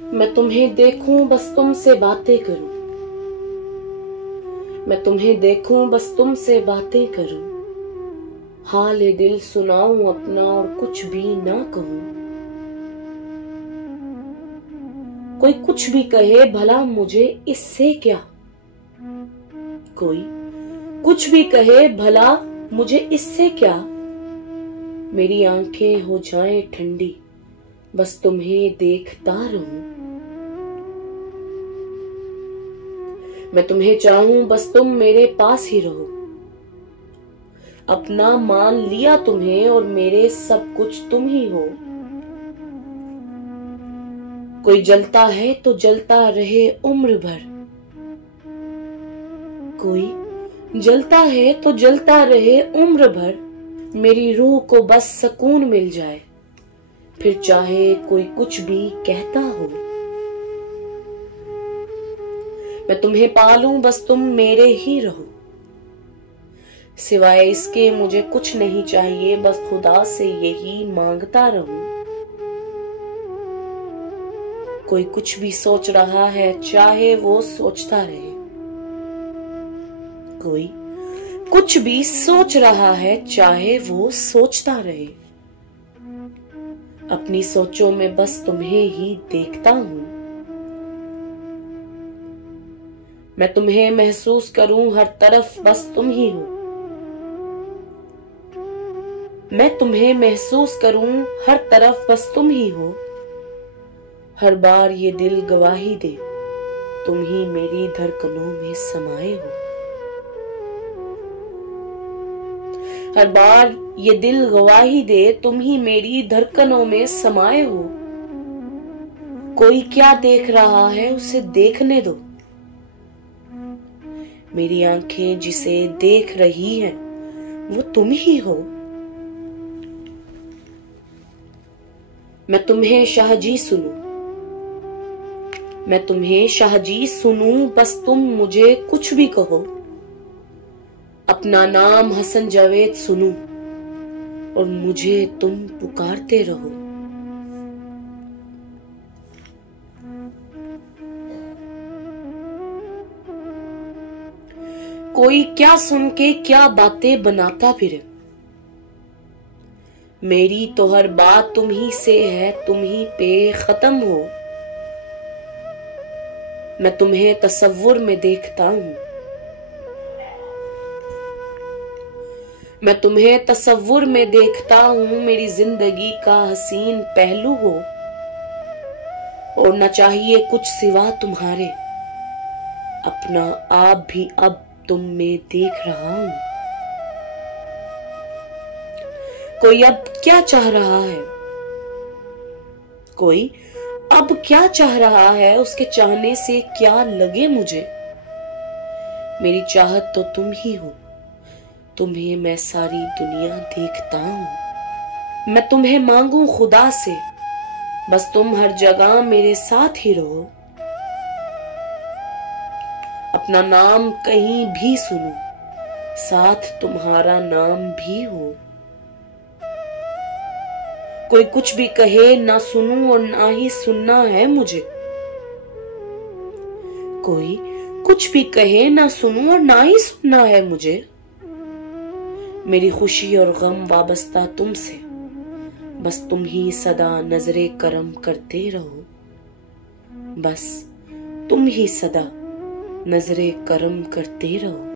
मैं तुम्हें देखूं बस तुमसे बातें करूं, मैं तुम्हें देखूं बस तुमसे बातें करूं, हाल दिल सुनाऊं अपना और कुछ भी ना कहूं। कोई कुछ भी कहे भला मुझे इससे क्या, कोई कुछ भी कहे भला मुझे इससे क्या, मेरी आंखें हो जाएं ठंडी बस तुम्हें देखता रहूं। मैं तुम्हें चाहूं बस तुम मेरे पास ही रहो, अपना मान लिया तुम्हें और मेरे सब कुछ तुम ही हो। कोई जलता है तो जलता रहे उम्र भर, कोई जलता है तो जलता रहे उम्र भर, मेरी रूह को बस सुकून मिल जाए, फिर चाहे कोई कुछ भी कहता हो। मैं तुम्हें पालूं बस तुम मेरे ही रहो, सिवाय इसके मुझे कुछ नहीं चाहिए, बस खुदा से यही मांगता रहूं। कोई कुछ भी सोच रहा है चाहे वो सोचता रहे, कोई कुछ भी सोच रहा है चाहे वो सोचता रहे, अपनी सोचों में बस तुम्हें ही देखता हूं। मैं तुम्हें महसूस करूं हर तरफ बस तुम ही हो, मैं तुम्हें महसूस करूं हर तरफ बस तुम ही हो। हर बार ये दिल गवाही दे तुम ही मेरी धड़कनों में समाये हो, हर बार ये दिल गवाही दे तुम ही मेरी धड़कनों में समाये हो। कोई क्या देख रहा है उसे देखने दो, मेरी आंखें जिसे देख रही हैं वो तुम ही हो। मैं तुम्हें शाहजी सुनूं, मैं तुम्हें शाहजी सुनूं बस तुम मुझे कुछ भी कहो, अपना नाम हसन जावेद सुनूं और मुझे तुम पुकारते रहो। कोई क्या सुन के क्या बातें बनाता फिरे, मेरी तो हर बात तुम ही से है, तुम ही पे खत्म हो। मैं तुम्हें तसव्वुर में देखता हूं, मैं तुम्हें तसव्वुर में देखता हूं, मेरी जिंदगी का हसीन पहलू हो और न चाहिए कुछ सिवा तुम्हारे, अपना आप भी अब तुम में देख रहा हूं। कोई अब क्या चाह रहा है, कोई अब क्या चाह रहा है, उसके चाहने से क्या लगे मुझे, मेरी चाहत तो तुम ही हो, तुम्हें मैं सारी दुनिया देखता हूं। मैं तुम्हें मांगू खुदा से बस तुम हर जगह मेरे साथ ही रहो, अपना नाम कहीं भी सुनूं साथ तुम्हारा नाम भी हो। कोई कुछ भी कहे ना सुनूं और ना ही सुनना है मुझे, कोई कुछ भी कहे ना सुनूं और ना ही सुनना है मुझे, मेरी खुशी और गम वाबस्ता तुमसे, बस तुम ही सदा नजरे करम करते रहो, बस तुम ही सदा नजरे करम करते रहो।